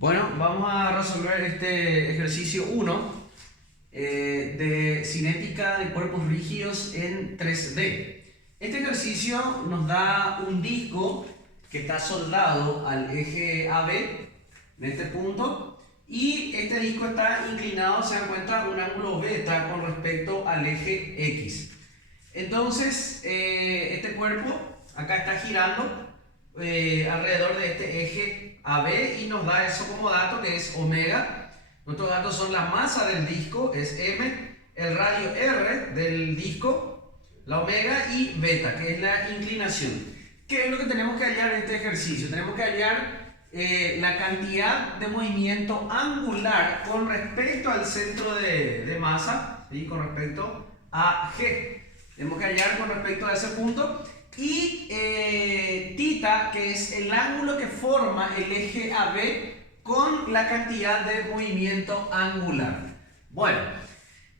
Bueno, vamos a resolver este ejercicio 1 de cinética de cuerpos rígidos en 3D. Este ejercicio nos da un disco que está soldado al eje AB en este punto, y este disco está inclinado, se encuentra un ángulo beta con respecto al eje X. Entonces, este cuerpo acá está girando alrededor de este eje AB y nos da eso como dato, que es omega. Nuestros datos son la masa del disco, es M, el radio R del disco, la omega, y beta, que es la inclinación. ¿Qué es lo que tenemos que hallar en este ejercicio? Tenemos que hallar la cantidad de movimiento angular con respecto al centro de masa, ¿sí? Con respecto a G. Tenemos que hallar con respecto a ese punto. Y θ, que es el ángulo que forma el eje AB con la cantidad de movimiento angular. Bueno,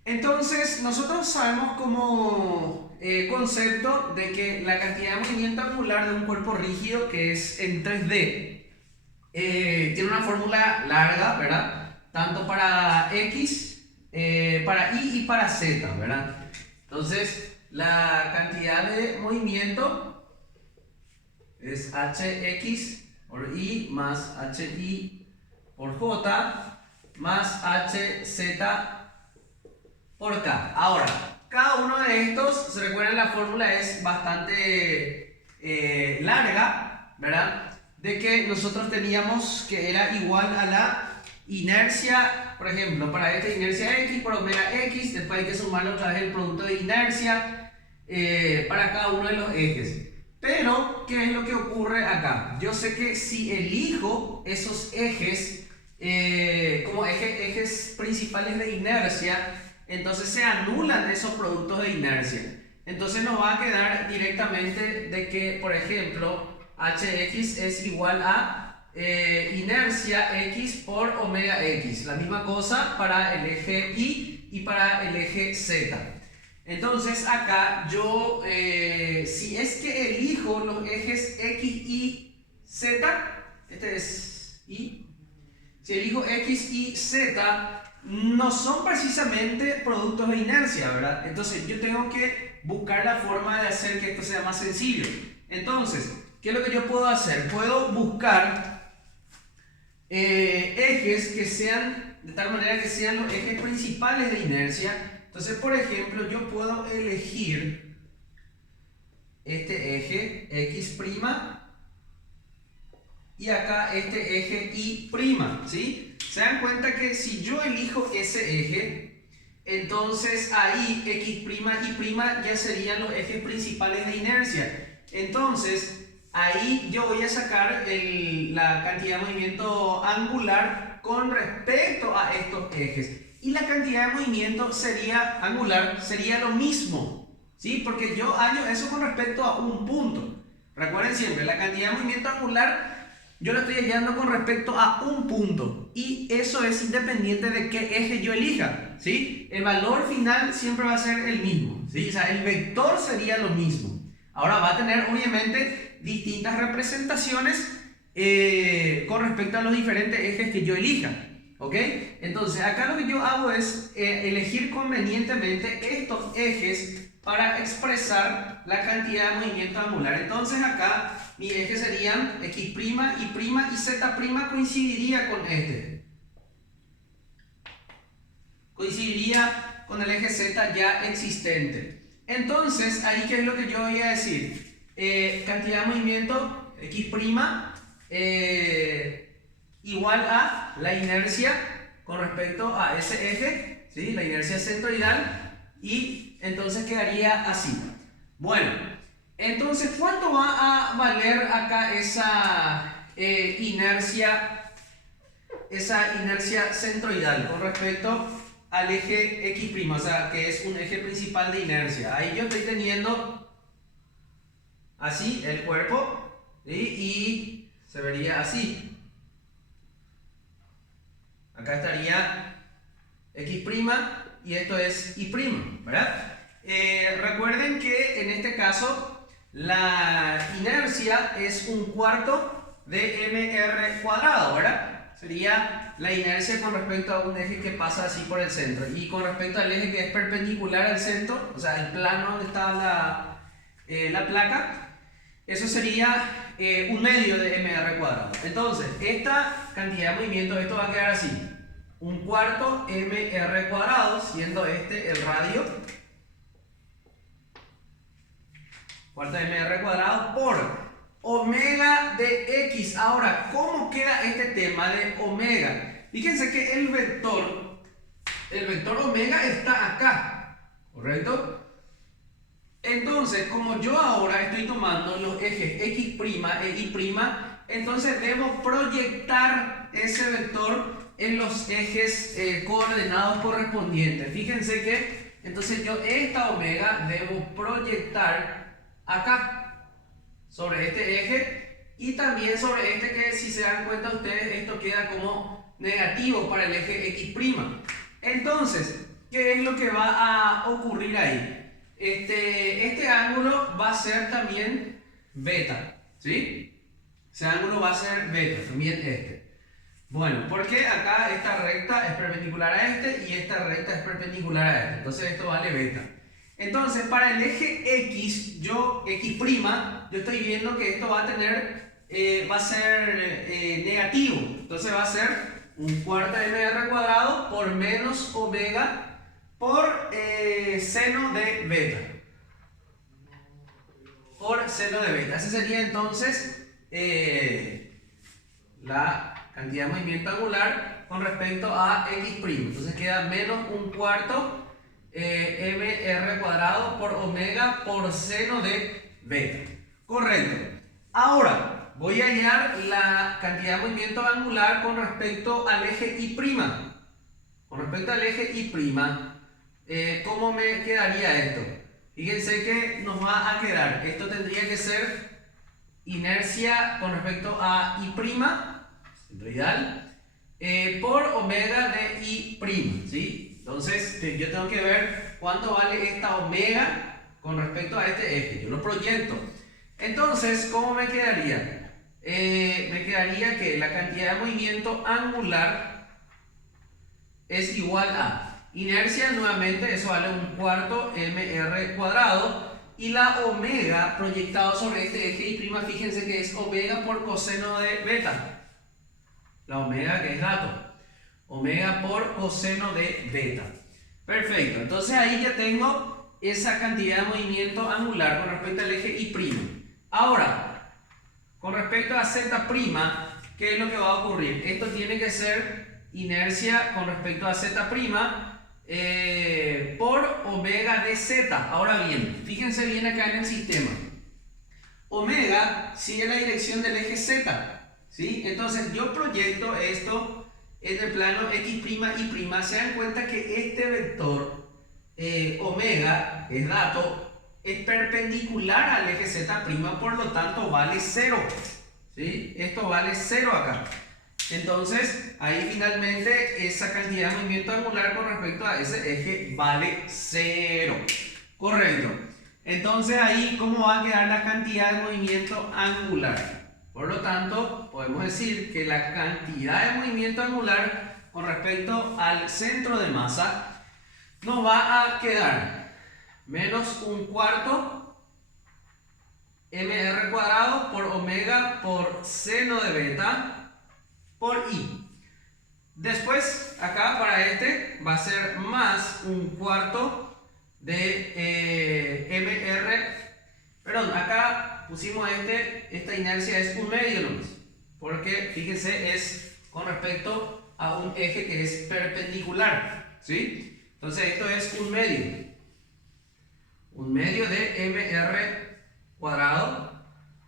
entonces nosotros sabemos como concepto de que la cantidad de movimiento angular de un cuerpo rígido, que es en 3D, tiene una fórmula larga, ¿verdad? Tanto para X, para Y y para Z, ¿verdad? Entonces, la cantidad de movimiento es Hx por Y más Hy por J más Hz por K. Ahora, cada uno de estos, se recuerdan, la fórmula es bastante larga, ¿verdad? De que nosotros teníamos que era igual a la inercia, por ejemplo, para esta inercia X por omega X, después hay que sumarle otra vez el producto de inercia para cada uno de los ejes. Pero, ¿qué es lo que ocurre acá? Yo sé que si elijo esos ejes como ejes principales de inercia, entonces se anulan esos productos de inercia. Entonces nos va a quedar directamente de que, por ejemplo, Hx es igual a inercia X por omega X. La misma cosa para el eje Y y para el eje Z. Entonces acá yo, si es que elijo los ejes X, Y, Z, este es Y, si elijo X, Y, Z, no son precisamente productos de inercia, ¿verdad? Entonces yo tengo que buscar la forma de hacer que esto sea más sencillo. Entonces, ¿qué es lo que yo puedo hacer? Puedo buscar ejes que sean de tal manera que sean los ejes principales de inercia. Entonces, por ejemplo, yo puedo elegir este eje X' y acá este eje Y', ¿sí? Se dan cuenta que si yo elijo ese eje, entonces ahí X', Y' ya serían los ejes principales de inercia. Entonces, ahí yo voy a sacar la cantidad de movimiento angular con respecto a estos ejes. Y la cantidad de movimiento angular sería lo mismo, ¿sí? Porque yo hallo eso con respecto a un punto. Recuerden siempre, la cantidad de movimiento angular yo lo estoy hallando con respecto a un punto. Y eso es independiente de qué eje yo elija, ¿sí? El valor final siempre va a ser el mismo, ¿sí? O sea, el vector sería lo mismo. Ahora va a tener obviamente distintas representaciones con respecto a los diferentes ejes que yo elija, ¿ok? Entonces acá lo que yo hago es elegir convenientemente estos ejes para expresar la cantidad de movimiento angular. Entonces acá mis ejes serían X', Y' y Z' coincidiría con este. Coincidiría con el eje Z ya existente. Entonces, ahí, ¿qué es lo que yo voy a decir? Cantidad de movimiento X' igual a la inercia con respecto a ese eje, ¿sí? La inercia centroidal, y entonces quedaría así. Bueno, entonces, ¿cuánto va a valer acá esa inercia centroidal con respecto al eje X', o sea, que es un eje principal de inercia? Ahí yo estoy teniendo así el cuerpo, ¿sí? Y se vería así. Acá estaría X' y esto es Y', ¿verdad? Recuerden que en este caso la inercia es un cuarto de mr cuadrado, ¿verdad? sería la inercia con respecto a un eje que pasa así por el centro. Y con respecto al eje que es perpendicular al centro, o sea, el plano donde está la placa, eso sería 1/2 de mr cuadrado. Entonces, esta cantidad de movimiento, esto va a quedar así. 1/4 mr cuadrado, siendo este el radio. Cuarto de mr cuadrado por omega de x. Ahora, ¿cómo queda este tema de omega? Fíjense que el vector omega está acá, ¿correcto? Entonces, como yo ahora estoy tomando los ejes x' e y', entonces debo proyectar ese vector en los ejes coordenados correspondientes. Fíjense que, entonces yo esta omega debo proyectar acá, sobre este eje, y también sobre este que, si se dan cuenta ustedes, esto queda como negativo para el eje x'. Entonces, ¿qué es lo que va a ocurrir ahí? Este ángulo va a ser también beta, ¿sí? Ese ángulo va a ser beta, también este. Bueno, porque acá esta recta es perpendicular a este y esta recta es perpendicular a este. Entonces esto vale beta. Entonces, para el eje x, yo estoy viendo que esto va a tener, va a ser negativo. Entonces va a ser 1/4 de mr cuadrado por menos omega por seno de beta. Por seno de beta. Ese sería entonces la cantidad de movimiento angular con respecto a x'. Entonces queda menos 1/4 mr cuadrado por omega por seno de beta. Correcto. Ahora voy a hallar la cantidad de movimiento angular con respecto al eje y'. Con respecto al eje y', ¿cómo me quedaría esto? Fíjense que nos va a quedar, esto tendría que ser inercia con respecto a y', centro ideal, por omega de y', ¿sí? Entonces yo tengo que ver cuánto vale esta omega con respecto a este eje. Yo lo proyecto. Entonces, ¿cómo me quedaría? Me quedaría que la cantidad de movimiento angular es igual a inercia, nuevamente, eso vale 1/4 mr cuadrado. Y la omega proyectado sobre este eje y', fíjense que es omega por coseno de beta. La omega que es dato. Omega por coseno de beta. Perfecto. Entonces ahí ya tengo esa cantidad de movimiento angular con respecto al eje y'. Ahora, con respecto a z', ¿qué es lo que va a ocurrir? Esto tiene que ser inercia con respecto a z' por omega de z. Ahora bien, fíjense bien acá en el sistema. Omega sigue la dirección del eje z, ¿sí? Entonces yo proyecto esto en el plano x', y'. Se dan cuenta que este vector omega, es dato, es perpendicular al eje z', por lo tanto vale 0, ¿sí? Esto vale 0 acá. Entonces, ahí finalmente esa cantidad de movimiento angular con respecto a ese eje vale 0. Correcto. Entonces, ahí, ¿cómo va a quedar la cantidad de movimiento angular? Por lo tanto, podemos decir que la cantidad de movimiento angular con respecto al centro de masa nos va a quedar menos 1/4 mr cuadrado por omega por seno de beta por i. Después, acá para este va a ser más 1/4 de perdón, acá pusimos esta inercia es 1/2 nomás, porque fíjense es con respecto a un eje que es perpendicular, ¿sí? Entonces esto es 1/2 de mr cuadrado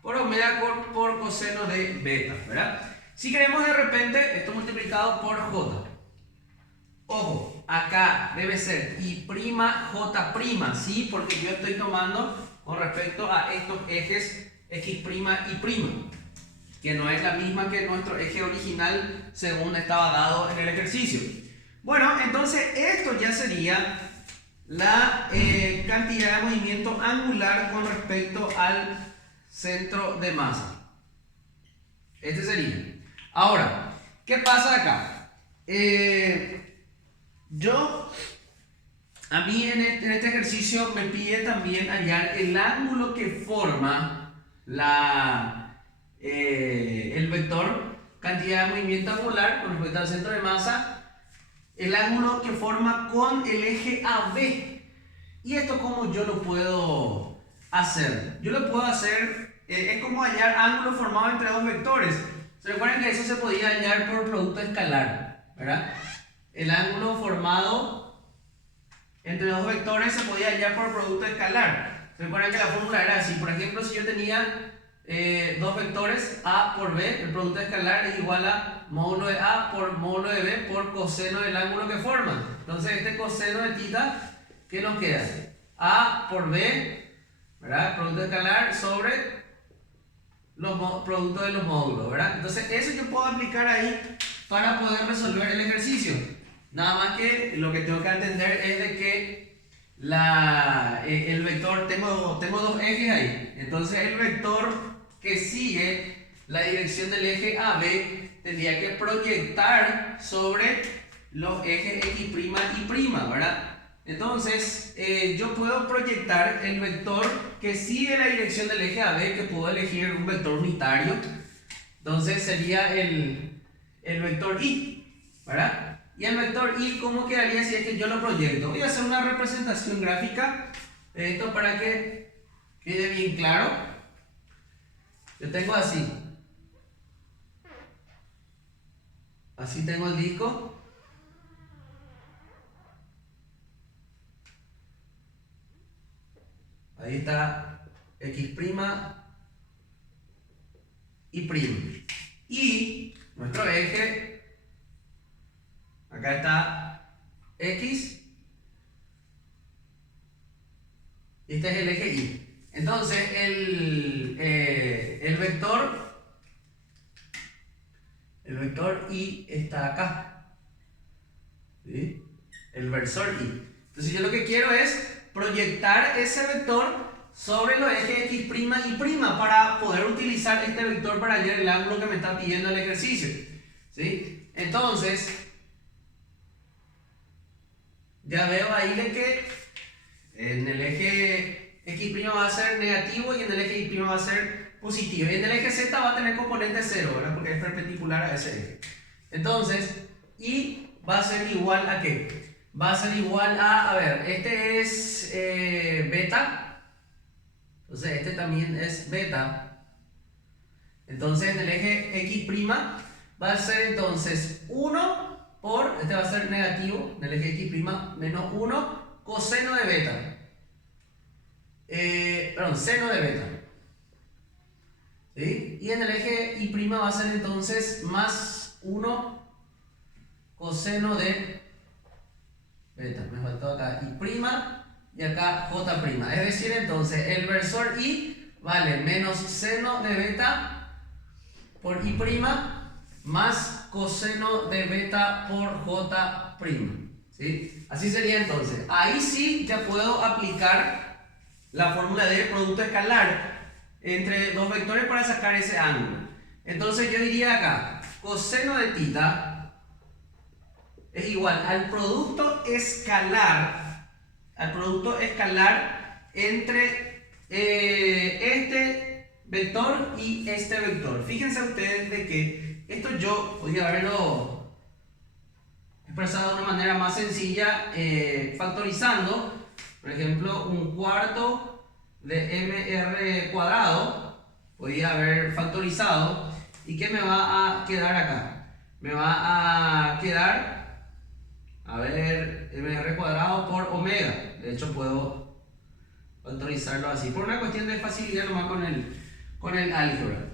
por omega por coseno de beta, ¿verdad? Si queremos de repente esto multiplicado por j, ojo, acá debe ser y' j', ¿sí? Porque yo estoy tomando con respecto a estos ejes x' y', que no es la misma que nuestro eje original según estaba dado en el ejercicio. Bueno, entonces esto ya sería la cantidad de movimiento angular con respecto al centro de masa. Este sería. Ahora, ¿qué pasa acá? A mí en este ejercicio me pide también hallar el ángulo que forma el vector cantidad de movimiento angular con respecto al centro de masa, el ángulo que forma con el eje AB. ¿Y esto cómo yo lo puedo hacer? Yo lo puedo hacer, es como hallar ángulo formado entre dos vectores. ¿Se recuerdan que eso se podía hallar por producto escalar? ¿Verdad? El ángulo formado entre dos vectores se podía hallar por producto escalar. ¿Se recuerdan que la fórmula era así? Por ejemplo, si yo tenía dos vectores A por B, el producto escalar es igual a módulo de A por módulo de B por coseno del ángulo que forman. Entonces este coseno de θ, ¿qué nos queda? A por B, ¿verdad? Producto escalar sobre los productos de los módulos, ¿verdad? Entonces eso yo puedo aplicar ahí para poder resolver el ejercicio. Nada más que lo que tengo que entender es de que el vector, tengo dos ejes ahí. Entonces el vector que sigue la dirección del eje AB tendría que proyectar sobre los ejes X' y Y, ¿verdad? Entonces yo puedo proyectar el vector que sigue la dirección del eje AB, que puedo elegir un vector unitario. Entonces sería el vector Y, ¿verdad? Y el vector Y, ¿cómo quedaría si es que yo lo proyecto? Voy a hacer una representación gráfica de esto para que quede bien claro. Yo tengo así tengo el disco. Ahí está X' y prima. Y nuestro eje, acá está X, y este es el eje Y. Entonces el vector Y está acá, ¿sí? El versor Y. Entonces yo lo que quiero es proyectar ese vector sobre los ejes X' y Y para poder utilizar este vector para hallar el ángulo que me está pidiendo el ejercicio, ¿sí? Entonces ya veo ahí de que en el eje X' va a ser negativo y en el eje Y' va a ser positivo. Y en el eje Z va a tener componente 0, ¿verdad? Porque es perpendicular a ese eje. Entonces, Y va a ser igual a ¿qué? Va a ser igual a ver, este es beta. Entonces este también es beta. Entonces en el eje X' va a ser entonces 1 por, este va a ser negativo, en el eje X' menos 1 coseno de beta. Seno de beta. ¿Sí? Y en el eje Y' va a ser entonces más 1 coseno de beta. Me faltó acá Y' y acá J'. Es decir, entonces el versor Y vale menos seno de beta por Y' más coseno de beta por J'. ¿Sí? Así sería entonces. Ahí sí ya puedo aplicar la fórmula de producto escalar entre dos vectores para sacar ese ángulo. Entonces yo diría acá, coseno de θ es igual al producto escalar entre este vector y este vector. Fíjense ustedes de que esto yo podría haberlo expresado de una manera más sencilla factorizando. Por ejemplo, un cuarto de mr cuadrado podría haber factorizado. ¿Y qué me va a quedar acá? Me va a quedar, a ver, mr cuadrado por omega. De hecho puedo factorizarlo así, por una cuestión de facilidad nomás con el álgebra.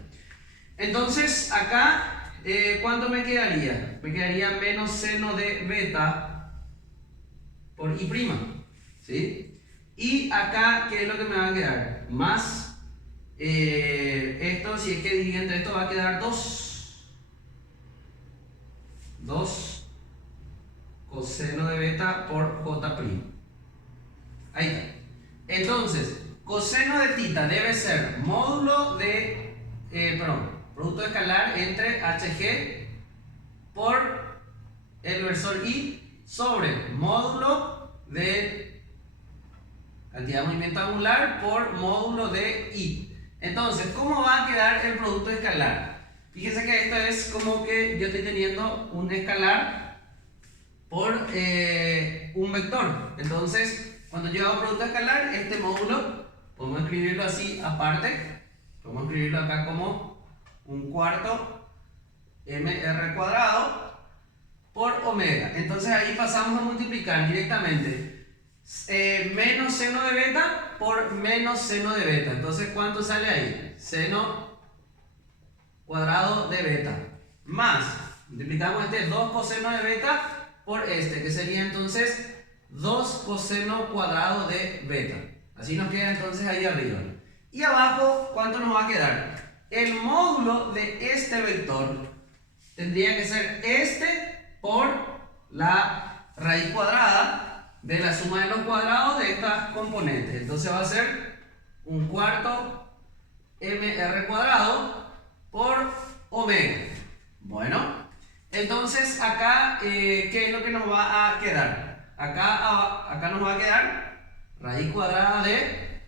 Entonces acá, ¿cuánto me quedaría? Me quedaría menos seno de beta por Y'. ¿Sí? Y acá, ¿qué es lo que me va a quedar? Más esto, si es que divido entre esto, va a quedar 2 coseno de beta por J'. Ahí está. Entonces, coseno de θ debe ser módulo de, producto escalar entre HG por el versor y sobre módulo de cantidad de movimiento angular por módulo de y. Entonces, ¿cómo va a quedar el producto escalar? Fíjense que esto es como que yo estoy teniendo un escalar por un vector. Entonces, cuando yo hago producto escalar, este módulo podemos escribirlo así aparte. Podemos escribirlo acá como un cuarto mr cuadrado por omega. Entonces ahí pasamos a multiplicar directamente menos seno de beta por menos seno de beta. Entonces, ¿cuánto sale ahí? Seno cuadrado de beta más, multiplicamos este 2 coseno de beta por este, que sería entonces 2 coseno cuadrado de beta. Así nos queda entonces ahí arriba. Y abajo, ¿cuánto nos va a quedar? El módulo de este vector tendría que ser este por la raíz cuadrada de la suma de los cuadrados de estas componentes. Entonces va a ser un cuarto mr cuadrado por omega. Bueno, entonces acá, ¿qué es lo que nos va a quedar? Acá nos va a quedar raíz cuadrada de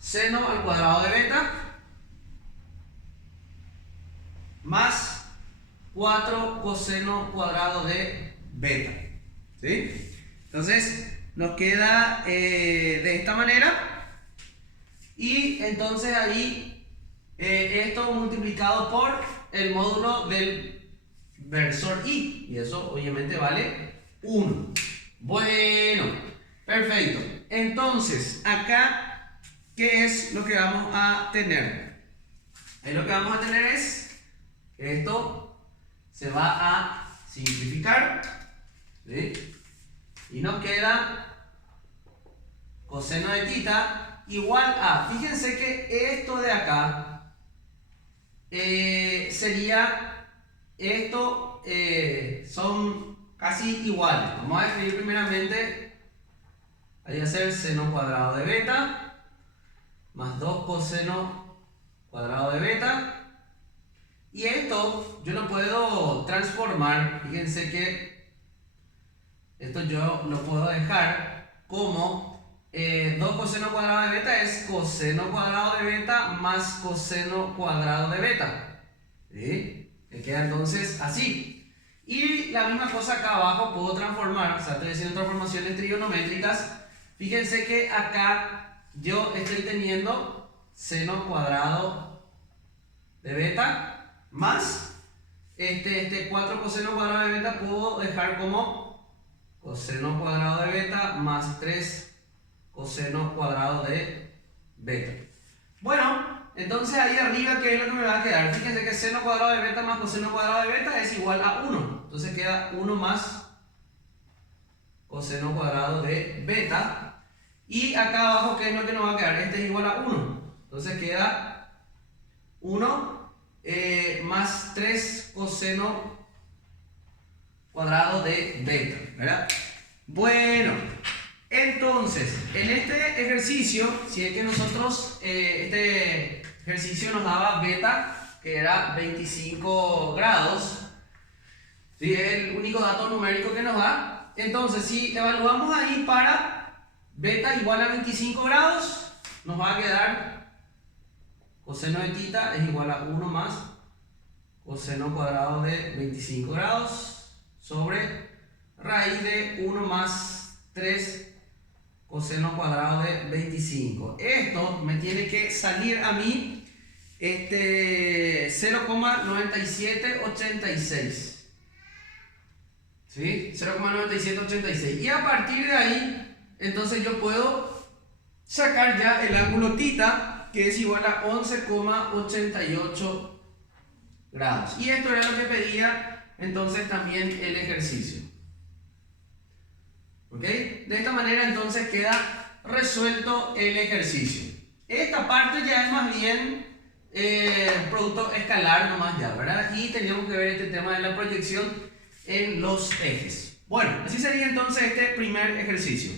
seno al cuadrado de beta más 4 coseno cuadrado de beta. ¿Sí? Entonces nos queda de esta manera. Y entonces ahí esto multiplicado por el módulo del versor y. Y eso obviamente vale 1. Bueno, perfecto. Entonces acá, ¿qué es lo que vamos a tener? Ahí lo que vamos a tener es que esto se va a simplificar, ¿sí? Y nos queda coseno de tita igual a, fíjense que esto de acá sería, esto son casi iguales. Vamos a escribir primeramente, ahí a ser seno cuadrado de beta más 2 coseno cuadrado de beta. Y esto yo lo puedo transformar, fíjense que esto yo lo puedo dejar como 2 coseno cuadrado de beta es coseno cuadrado de beta más coseno cuadrado de beta. ¿Sí? Que queda entonces así. Y la misma cosa acá abajo puedo transformar, o sea, estoy haciendo transformaciones trigonométricas. Fíjense que acá yo estoy teniendo seno cuadrado de beta más este 4 coseno cuadrado de beta, puedo dejar como coseno cuadrado de beta más 3 coseno cuadrado de beta. Bueno, entonces ahí arriba, ¿qué es lo que me va a quedar? Fíjense que seno cuadrado de beta más coseno cuadrado de beta es igual a 1. Entonces queda 1 más coseno cuadrado de beta. Y acá abajo, ¿qué es lo que nos va a quedar? Este es igual a 1. Entonces queda 1 más 3 coseno cuadrado de beta, ¿verdad? Bueno, entonces, en este ejercicio, si es que nosotros, este ejercicio nos daba beta, que era 25 grados, ¿sí? Es el único dato numérico que nos da. Entonces, si evaluamos ahí para beta igual a 25 grados, nos va a quedar coseno de tita es igual a 1 más coseno cuadrado de 25 grados sobre raíz de 1 más 3 coseno cuadrado de 25. Esto me tiene que salir a mí 0,9786. ¿Sí? 0,9786. Y a partir de ahí, entonces yo puedo sacar ya el ángulo tita, que es igual a 11,88 grados. Y esto era lo que pedía entonces también el ejercicio. ¿Ok? De esta manera entonces queda resuelto el ejercicio. Esta parte ya es más bien producto escalar nomás ya, ¿verdad? Y teníamos que ver este tema de la proyección en los ejes. Bueno, así sería entonces este primer ejercicio.